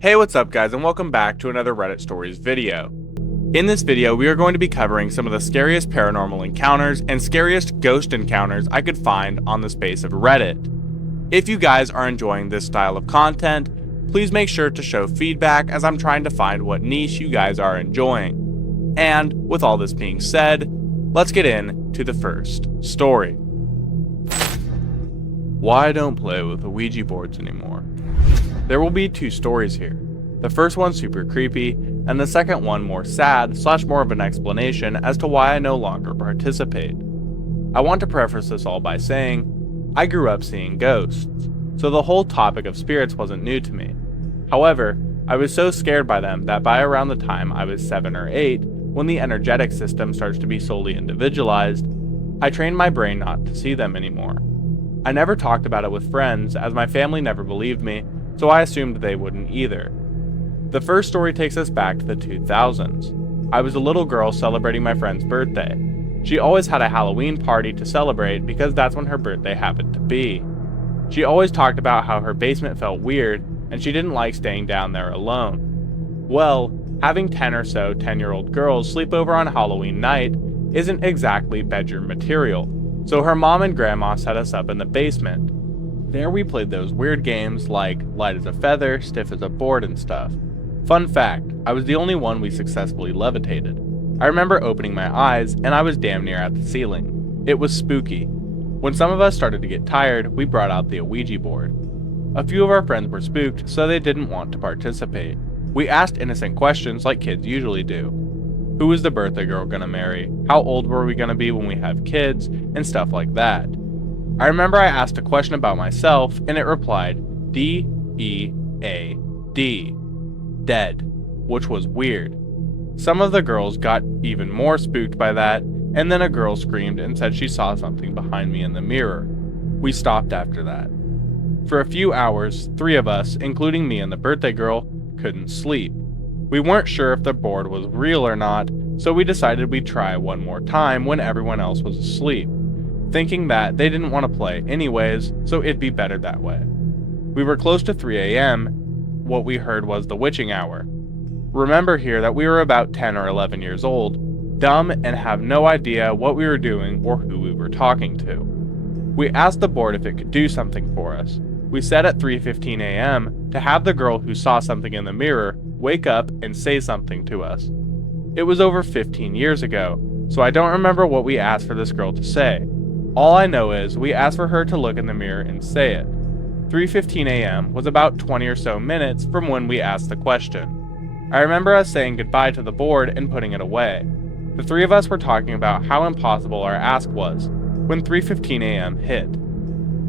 Hey, what's up guys, and welcome back to another Reddit Stories video. In this video, we are going to be covering some of the scariest paranormal encounters and scariest ghost encounters I could find on the space of Reddit. If you guys are enjoying this style of content, please make sure to show feedback as I'm trying to find what niche you guys are enjoying. And with all this being said, let's get into the first story. Why I don't play with the Ouija boards anymore. There will be two stories here. The first one super creepy, and the second one more sad / more of an explanation as to why I no longer participate. I want to preface this all by saying, I grew up seeing ghosts, so the whole topic of spirits wasn't new to me. However, I was so scared by them that by around the time I was 7 or 8, when the energetic system starts to be solely individualized, I trained my brain not to see them anymore. I never talked about it with friends as my family never believed me, so I assumed they wouldn't either. The first story takes us back to the 2000s. I was a little girl celebrating my friend's birthday. She always had a Halloween party to celebrate because that's when her birthday happened to be. She always talked about how her basement felt weird and she didn't like staying down there alone. Well, having 10 or so 10-year-old girls sleep over on Halloween night isn't exactly bedroom material, so her mom and grandma set us up in the basement. There we played those weird games like light as a feather, stiff as a board and stuff. Fun fact, I was the only one we successfully levitated. I remember opening my eyes and I was damn near at the ceiling. It was spooky. When some of us started to get tired, we brought out the Ouija board. A few of our friends were spooked, so they didn't want to participate. We asked innocent questions like kids usually do. Who was the birthday girl gonna marry? How old were we gonna be when we have kids? And stuff like that. I remember I asked a question about myself and it replied D-E-A-D, dead, which was weird. Some of the girls got even more spooked by that, and then a girl screamed and said she saw something behind me in the mirror. We stopped after that. For a few hours, 3 of us, including me and the birthday girl, couldn't sleep. We weren't sure if the board was real or not, so we decided we'd try one more time when everyone else was asleep, thinking that they didn't want to play anyways, so it'd be better that way. We were close to 3 a.m. What we heard was the witching hour. Remember here that we were about 10 or 11 years old, dumb and have no idea what we were doing or who we were talking to. We asked the board if it could do something for us. We said at 3:15 a.m. to have the girl who saw something in the mirror wake up and say something to us. It was over 15 years ago, so I don't remember what we asked for this girl to say. All I know is we asked for her to look in the mirror and say it. 3:15 a.m. was about 20 or so minutes from when we asked the question. I remember us saying goodbye to the board and putting it away. The 3 of us were talking about how impossible our ask was when 3:15 a.m. hit.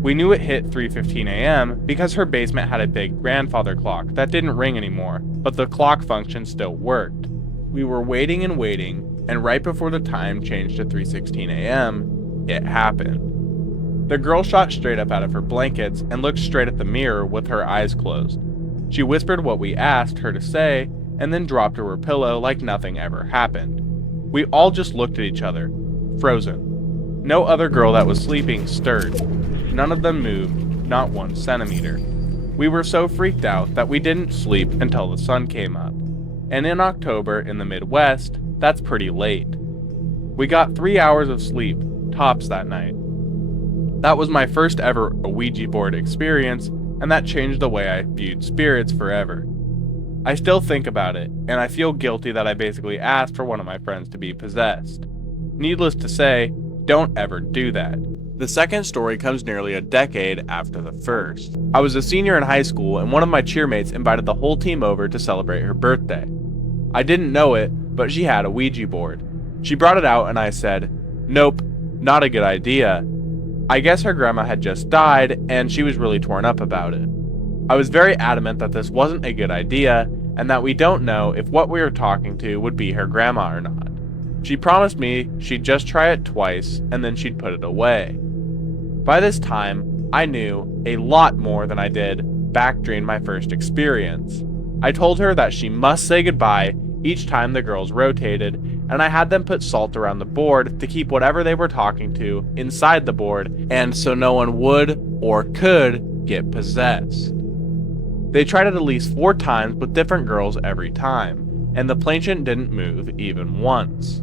We knew it hit 3:15 a.m. because her basement had a big grandfather clock that didn't ring anymore, but the clock function still worked. We were waiting and waiting, and right before the time changed to 3:16 a.m., it happened. The girl shot straight up out of her blankets and looked straight at the mirror with her eyes closed. She whispered what we asked her to say, and then dropped to her pillow like nothing ever happened. We all just looked at each other, frozen. No other girl that was sleeping stirred. None of them moved, not 1 centimeter. We were so freaked out that we didn't sleep until the sun came up. And in October in the Midwest, that's pretty late. We got 3 hours of sleep, tops that night. That was my first ever Ouija board experience, and that changed the way I viewed spirits forever. I still think about it, and I feel guilty that I basically asked for one of my friends to be possessed. Needless to say, don't ever do that. The second story comes nearly a decade after the first. I was a senior in high school, and one of my cheermates invited the whole team over to celebrate her birthday. I didn't know it, but she had a Ouija board. She brought it out and I said, "Nope, not a good idea." I guess her grandma had just died and she was really torn up about it. I was very adamant that this wasn't a good idea and that we don't know if what we were talking to would be her grandma or not. She promised me she'd just try it twice and then she'd put it away. By this time, I knew a lot more than I did back during my first experience. I told her that she must say goodbye each time the girls rotated, and I had them put salt around the board to keep whatever they were talking to inside the board, and so no one would or could get possessed. They tried it at least 4 times with different girls every time, and the planchet didn't move even once.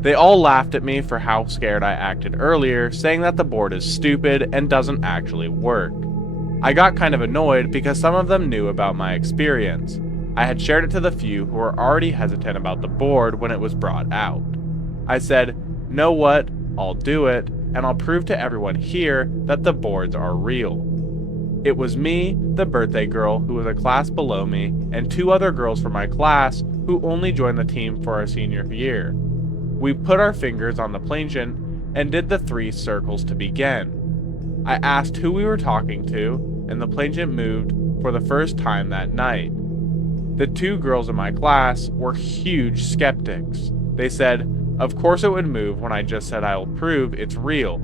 They all laughed at me for how scared I acted earlier, saying that the board is stupid and doesn't actually work. I got kind of annoyed because some of them knew about my experience. I had shared it to the few who were already hesitant about the board when it was brought out. I said, "Know what? I'll do it, and I'll prove to everyone here that the boards are real." It was me, the birthday girl who was a class below me, and 2 other girls from my class who only joined the team for our senior year. We put our fingers on the planchet and did the 3 circles to begin. I asked who we were talking to, and the planchet moved for the first time that night. The 2 girls in my class were huge skeptics. They said, "Of course it would move when I just said I will prove it's real."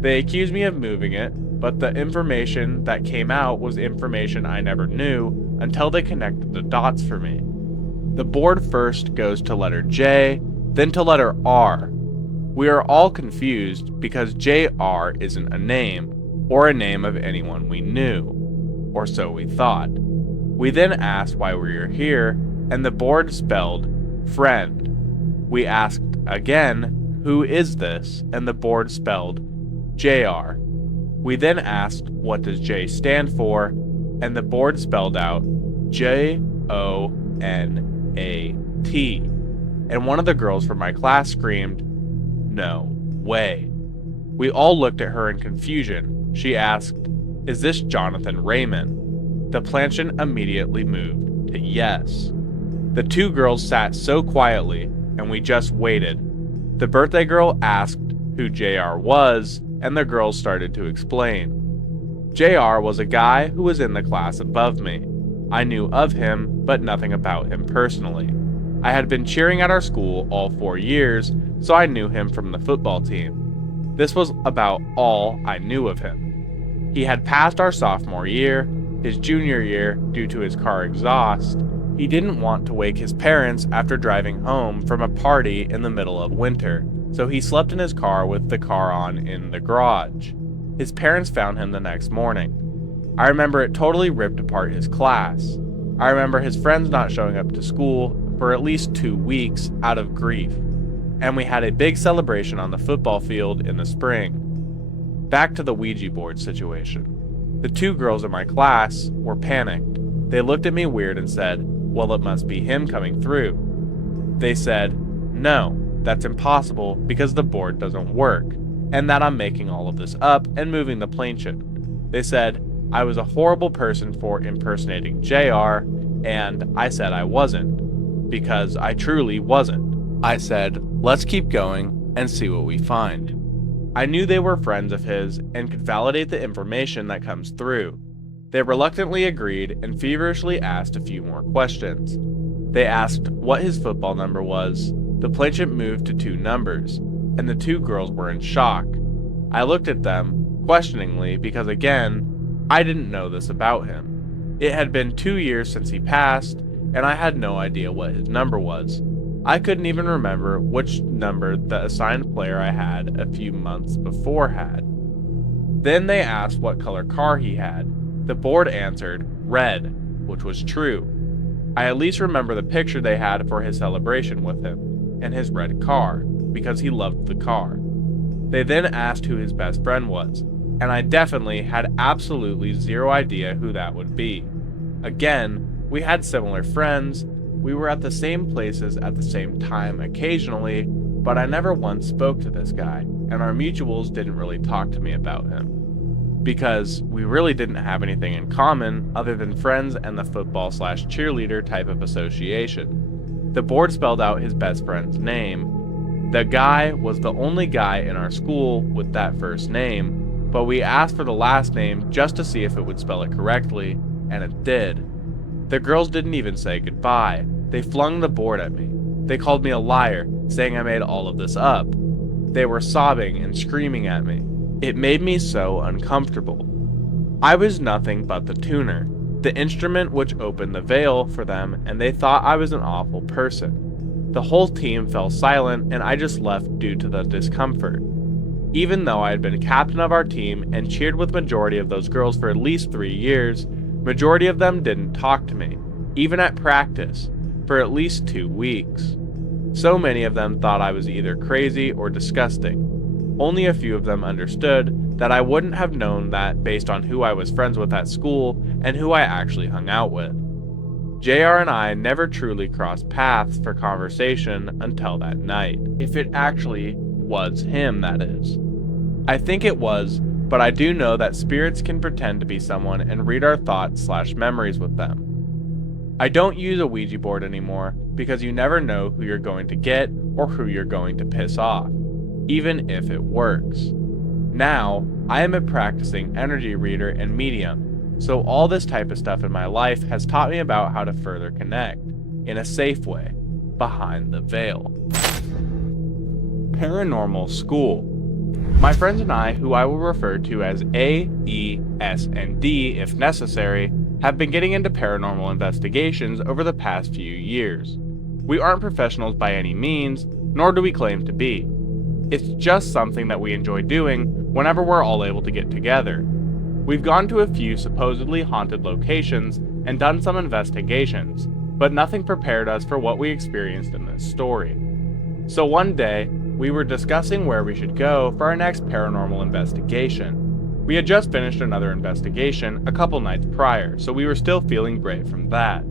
They accused me of moving it, but the information that came out was information I never knew until they connected the dots for me. The board first goes to letter J, then to letter R. We are all confused because JR isn't a name, or a name of anyone we knew, or so we thought. We then asked why we were here, and the board spelled friend. We asked again, "Who is this?" and the board spelled JR. We then asked, "What does J stand for?" and the board spelled out JONAT. And one of the girls from my class screamed, "No way." We all looked at her in confusion. She asked, "Is this Jonathan Raymond?" The planchet immediately moved to yes. The 2 girls sat so quietly, and we just waited. The birthday girl asked who JR was, and the girls started to explain. JR was a guy who was in the class above me. I knew of him, but nothing about him personally. I had been cheering at our school all 4 years, so I knew him from the football team. This was about all I knew of him. He had passed our sophomore year, his junior year due to his car exhaust. He didn't want to wake his parents after driving home from a party in the middle of winter, so he slept in his car with the car on in the garage. His parents found him the next morning. I remember it totally ripped apart his class. I remember his friends not showing up to school for at least 2 weeks out of grief, and we had a big celebration on the football field in the spring. Back to the Ouija board situation. The 2 girls in my class were panicked. They looked at me weird and said, "Well, it must be him coming through." They said, "No, that's impossible because the board doesn't work, and that I'm making all of this up and moving the planchet." They said I was a horrible person for impersonating JR, and I said I wasn't, because I truly wasn't. I said, "Let's keep going and see what we find." I knew they were friends of his and could validate the information that comes through. They reluctantly agreed and feverishly asked a few more questions. They asked what his football number was. The planchet moved to 2 numbers, and the 2 girls were in shock. I looked at them questioningly because, again, I didn't know this about him. It had been 2 years since he passed, and I had no idea what his number was. I couldn't even remember which number the assigned player I had a few months before had. Then they asked what color car he had. The board answered red, which was true. I at least remember the picture they had for his celebration with him, and his red car, because he loved the car. They then asked who his best friend was, and I definitely had absolutely zero idea who that would be. Again, we had similar friends, we were at the same places at the same time occasionally, but I never once spoke to this guy, and our mutuals didn't really talk to me about him. Because we really didn't have anything in common other than friends and the football/cheerleader type of association. The board spelled out his best friend's name. The guy was the only guy in our school with that first name, but we asked for the last name just to see if it would spell it correctly, and it did. The girls didn't even say goodbye. They flung the board at me. They called me a liar, saying I made all of this up. They were sobbing and screaming at me. It made me so uncomfortable. I was nothing but the tuner, the instrument which opened the veil for them, and they thought I was an awful person. The whole team fell silent, and I just left due to the discomfort. Even though I had been captain of our team and cheered with majority of those girls for at least 3 years, Majority of them didn't talk to me, even at practice, for at least 2 weeks. So many of them thought I was either crazy or disgusting. Only a few of them understood that I wouldn't have known that based on who I was friends with at school and who I actually hung out with. JR and I never truly crossed paths for conversation until that night. If it actually was him, that is. I think it was, but I do know that spirits can pretend to be someone and read our thoughts/memories with them. I don't use a Ouija board anymore because you never know who you're going to get or who you're going to piss off, even if it works. Now, I am a practicing energy reader and medium, so all this type of stuff in my life has taught me about how to further connect, in a safe way, behind the veil. Paranormal School. My friends and I, who I will refer to as A, E, S, and D if necessary, have been getting into paranormal investigations over the past few years. We aren't professionals by any means, nor do we claim to be. It's just something that we enjoy doing whenever we're all able to get together. We've gone to a few supposedly haunted locations and done some investigations, but nothing prepared us for what we experienced in this story. So one day, we were discussing where we should go for our next paranormal investigation. We had just finished another investigation a couple nights prior, so we were still feeling brave from that.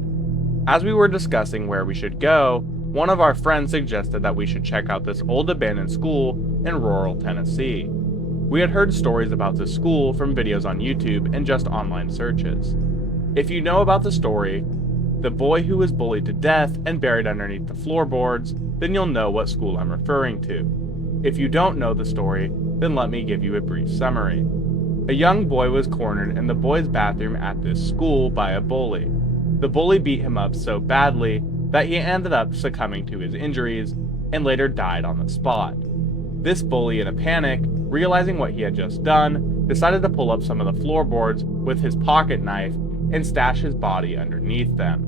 As we were discussing where we should go, one of our friends suggested that we should check out this old abandoned school in rural Tennessee. We had heard stories about this school from videos on YouTube and just online searches. If you know about the story, the boy who was bullied to death and buried underneath the floorboards, then you'll know what school I'm referring to. If you don't know the story, then let me give you a brief summary. A young boy was cornered in the boys' bathroom at this school by a bully. The bully beat him up so badly that he ended up succumbing to his injuries and later died on the spot. This bully, in a panic, realizing what he had just done, decided to pull up some of the floorboards with his pocket knife and stash his body underneath them.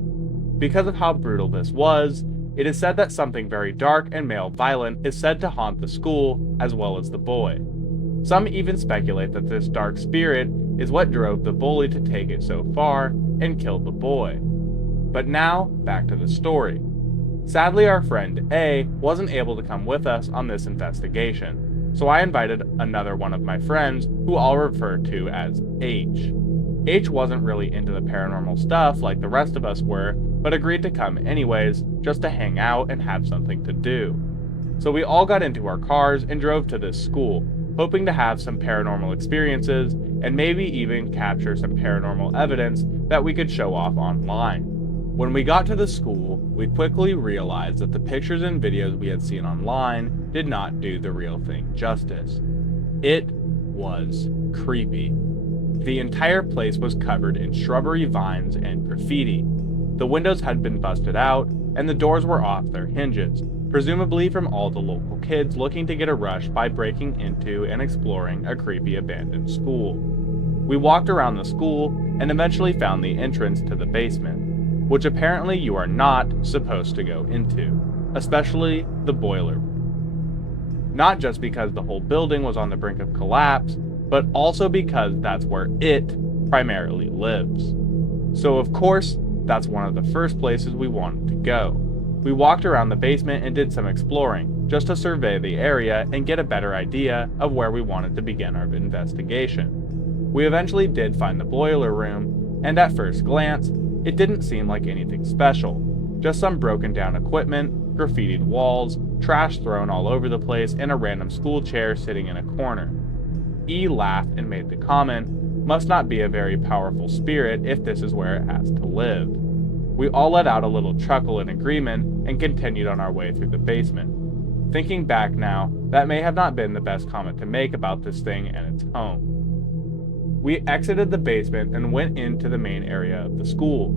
Because of how brutal this was, it is said that something very dark and male violent is said to haunt the school as well as the boy. Some even speculate that this dark spirit is what drove the bully to take it so far and killed the boy. But now, back to the story. Sadly, our friend A wasn't able to come with us on this investigation, so I invited another one of my friends who I'll refer to as H. H wasn't really into the paranormal stuff like the rest of us were, but agreed to come anyways, just to hang out and have something to do. So we all got into our cars and drove to this school, hoping to have some paranormal experiences and maybe even capture some paranormal evidence that we could show off online. When we got to the school, we quickly realized that the pictures and videos we had seen online did not do the real thing justice. It was creepy. The entire place was covered in shrubbery, vines, and graffiti. The windows had been busted out, and the doors were off their hinges, presumably from all the local kids looking to get a rush by breaking into and exploring a creepy abandoned school. We walked around the school and eventually found the entrance to the basement, which apparently you are not supposed to go into, especially the boiler room. Not just because the whole building was on the brink of collapse, but also because that's where it primarily lives. So of course, that's one of the first places we wanted to go. We walked around the basement and did some exploring, just to survey the area and get a better idea of where we wanted to begin our investigation. We eventually did find the boiler room, and at first glance, it didn't seem like anything special. Just some broken down equipment, graffitied walls, trash thrown all over the place, and a random school chair sitting in a corner. E laughed and made the comment, "Must not be a very powerful spirit if this is where it has to live." We all let out a little chuckle in agreement and continued on our way through the basement. Thinking back now, that may have not been the best comment to make about this thing and its home. We exited the basement and went into the main area of the school.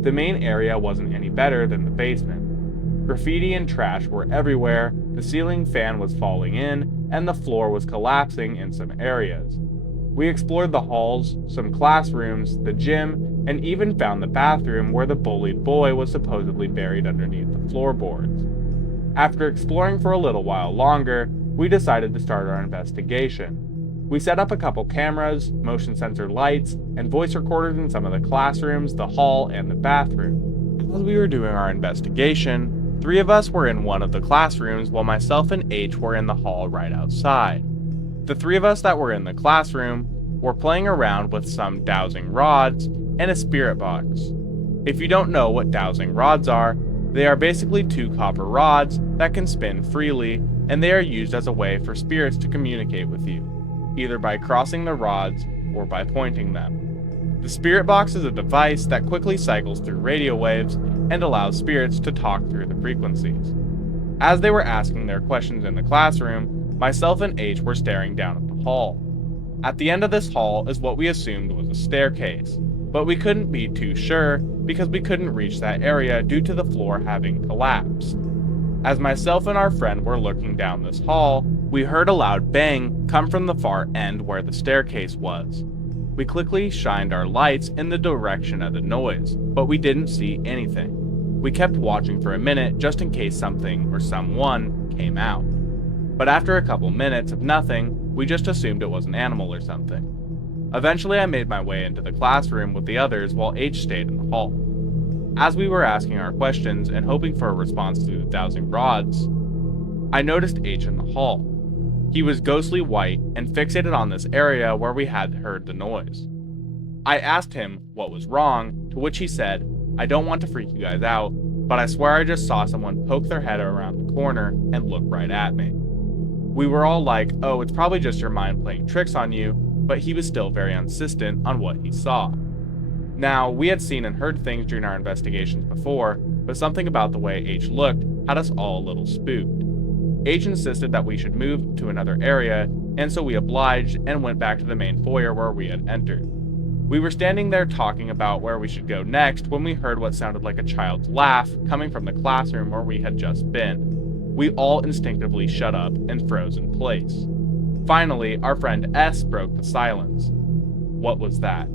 The main area wasn't any better than the basement. Graffiti and trash were everywhere, the ceiling fan was falling in, and the floor was collapsing in some areas. We explored the halls, some classrooms, the gym, and even found the bathroom where the bullied boy was supposedly buried underneath the floorboards. After exploring for a little while longer, we decided to start our investigation. We set up a couple cameras, motion sensor lights, and voice recorders in some of the classrooms, the hall, and the bathroom. As we were doing our investigation, 3 of us were in one of the classrooms while myself and H were in the hall right outside. The 3 of us that were in the classroom were playing around with some dowsing rods and a spirit box. If you don't know what dowsing rods are, they are basically 2 copper rods that can spin freely, and they are used as a way for spirits to communicate with you, either by crossing the rods or by pointing them. The spirit box is a device that quickly cycles through radio waves and allows spirits to talk through the frequencies. As they were asking their questions in the classroom, myself and H were staring down at the hall. At the end of this hall is what we assumed was a staircase, but we couldn't be too sure because we couldn't reach that area due to the floor having collapsed. As myself and our friend were looking down this hall, we heard a loud bang come from the far end where the staircase was. We quickly shined our lights in the direction of the noise, but we didn't see anything. We kept watching for a minute just in case something or someone came out. But after a couple minutes of nothing, we just assumed it was an animal or something. Eventually I made my way into the classroom with the others while H stayed in the hall. As we were asking our questions and hoping for a response through the dowsing rods, I noticed H in the hall. He was ghostly white and fixated on this area where we had heard the noise. I asked him what was wrong, to which he said, "I don't want to freak you guys out, but I swear I just saw someone poke their head around the corner and look right at me." We were all like, "Oh, it's probably just your mind playing tricks on you," but he was still very insistent on what he saw. Now, we had seen and heard things during our investigations before, but something about the way H looked had us all a little spooked. H insisted that we should move to another area, and so we obliged and went back to the main foyer where we had entered. We were standing there talking about where we should go next when we heard what sounded like a child's laugh coming from the classroom where we had just been. We all instinctively shut up and froze in place. Finally, our friend S broke the silence. What was that?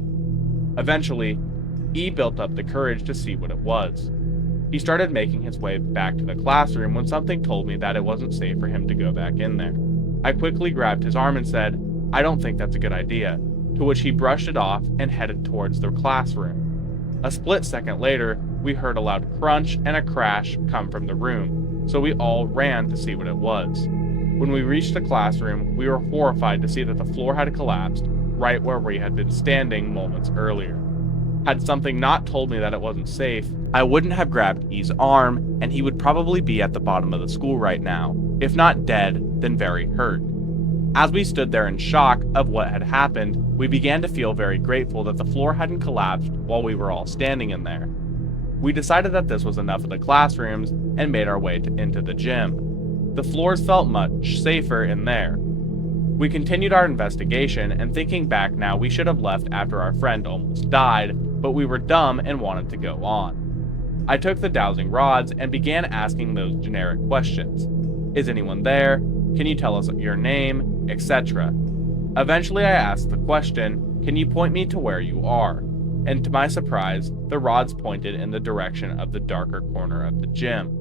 Eventually, E built up the courage to see what it was. He started making his way back to the classroom when something told me that it wasn't safe for him to go back in there. I quickly grabbed his arm and said, "I don't think that's a good idea," to which he brushed it off and headed towards the classroom. A split second later, we heard a loud crunch and a crash come from the room, so we all ran to see what it was. When we reached the classroom, we were horrified to see that the floor had collapsed right where we had been standing moments earlier. Had something not told me that it wasn't safe, I wouldn't have grabbed E's arm, and he would probably be at the bottom of the school right now, if not dead, then very hurt. As we stood there in shock of what had happened, we began to feel very grateful that the floor hadn't collapsed while we were all standing in there. We decided that this was enough of the classrooms and made our way into the gym. The floors felt much safer in there. We continued our investigation, and thinking back now, we should have left after our friend almost died, but we were dumb and wanted to go on. I took the dowsing rods and began asking those generic questions. Is anyone there? Can you tell us your name? Etc. Eventually I asked the question, can you point me to where you are? And to my surprise, the rods pointed in the direction of the darker corner of the gym.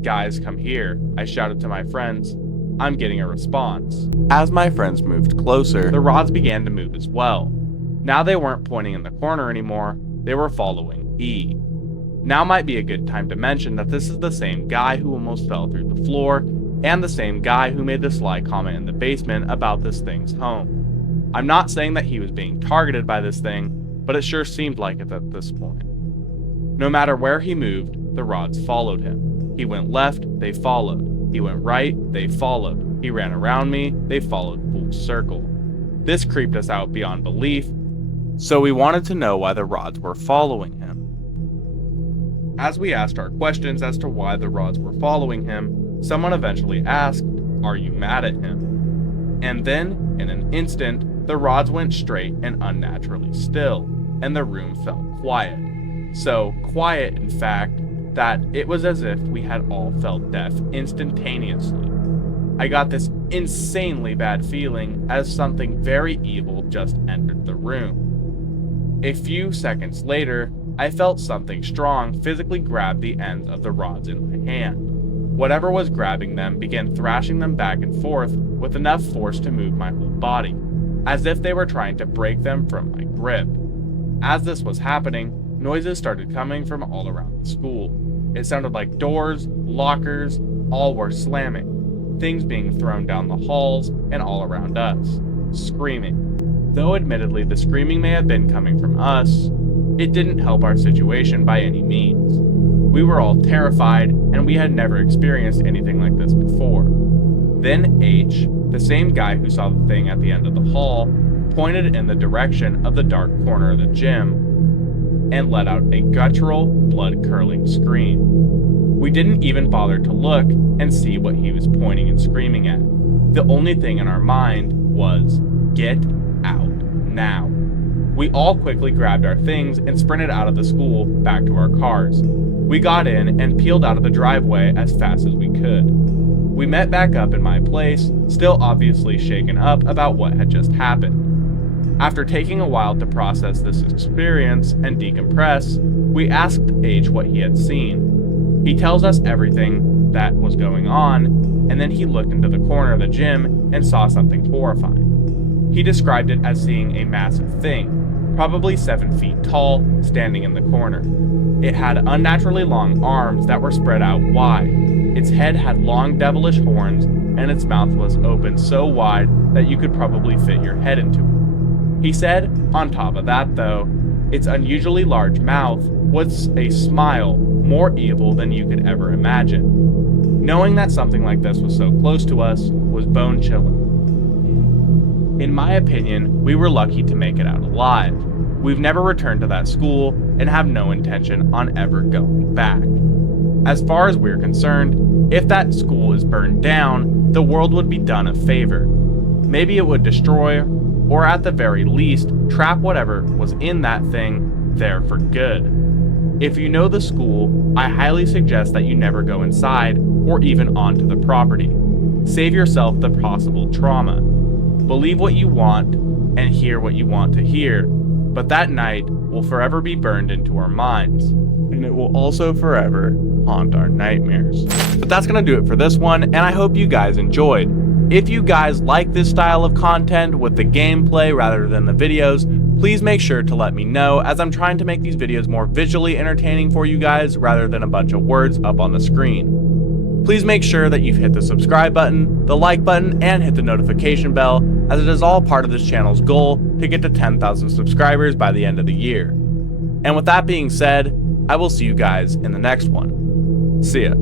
Guys, come here, I shouted to my friends. I'm getting a response. As my friends moved closer, the rods began to move as well. Now they weren't pointing in the corner anymore, they were following E. Now might be a good time to mention that this is the same guy who almost fell through the floor, and the same guy who made the sly comment in the basement about this thing's home. I'm not saying that he was being targeted by this thing, but it sure seemed like it at this point. No matter where he moved, the rods followed him. He went left, they followed. He went right, they followed. He ran around me, they followed full circle. This creeped us out beyond belief, so we wanted to know why the rods were following him. As we asked our questions as to why the rods were following him, someone eventually asked, "Are you mad at him?" And then, in an instant, the rods went straight and unnaturally still, and the room felt quiet. So quiet, in fact, that it was as if we had all felt death instantaneously. I got this insanely bad feeling as something very evil just entered the room. A few seconds later, I felt something strong physically grab the ends of the rods in my hand. Whatever was grabbing them began thrashing them back and forth with enough force to move my whole body. as if they were trying to break them from my grip. As this was happening, noises started coming from all around the school. It sounded like doors, lockers, all were slamming, things being thrown down the halls and all around us, screaming. Though admittedly the screaming may have been coming from us, it didn't help our situation by any means. We were all terrified, and we had never experienced anything like this before. Then H, the same guy who saw the thing at the end of the hall, pointed in the direction of the dark corner of the gym and let out a guttural, blood-curdling scream. We didn't even bother to look and see what he was pointing and screaming at. The only thing in our mind was, "Get out now." We all quickly grabbed our things and sprinted out of the school back to our cars. We got in and peeled out of the driveway as fast as we could. We met back up in my place, still obviously shaken up about what had just happened. After taking a while to process this experience and decompress, we asked H what he had seen. He tells us everything that was going on, and then he looked into the corner of the gym and saw something horrifying. He described it as seeing a massive thing, probably 7 feet tall, standing in the corner. It had unnaturally long arms that were spread out wide. Its head had long devilish horns, and its mouth was open so wide that you could probably fit your head into it. He said, on top of that though, its unusually large mouth was a smile more evil than you could ever imagine. Knowing that something like this was so close to us was bone-chilling. In my opinion, we were lucky to make it out alive. We've never returned to that school and have no intention on ever going back. As far as we're concerned, if that school is burned down, the world would be done a favor. Maybe it would destroy, or at the very least, trap whatever was in that thing there for good. If you know the school, I highly suggest that you never go inside or even onto the property. Save yourself the possible trauma. Believe what you want and hear what you want to hear, but that night will forever be burned into our minds, and it will also forever haunt our nightmares. But that's gonna do it for this one, and I hope you guys enjoyed. If you guys like this style of content with the gameplay rather than the videos, please make sure to let me know, as I'm trying to make these videos more visually entertaining for you guys rather than a bunch of words up on the screen. Please make sure that you've hit the subscribe button, the like button, and hit the notification bell, as it is all part of this channel's goal to get to 10,000 subscribers by the end of the year. And with that being said, I will see you guys in the next one. See ya.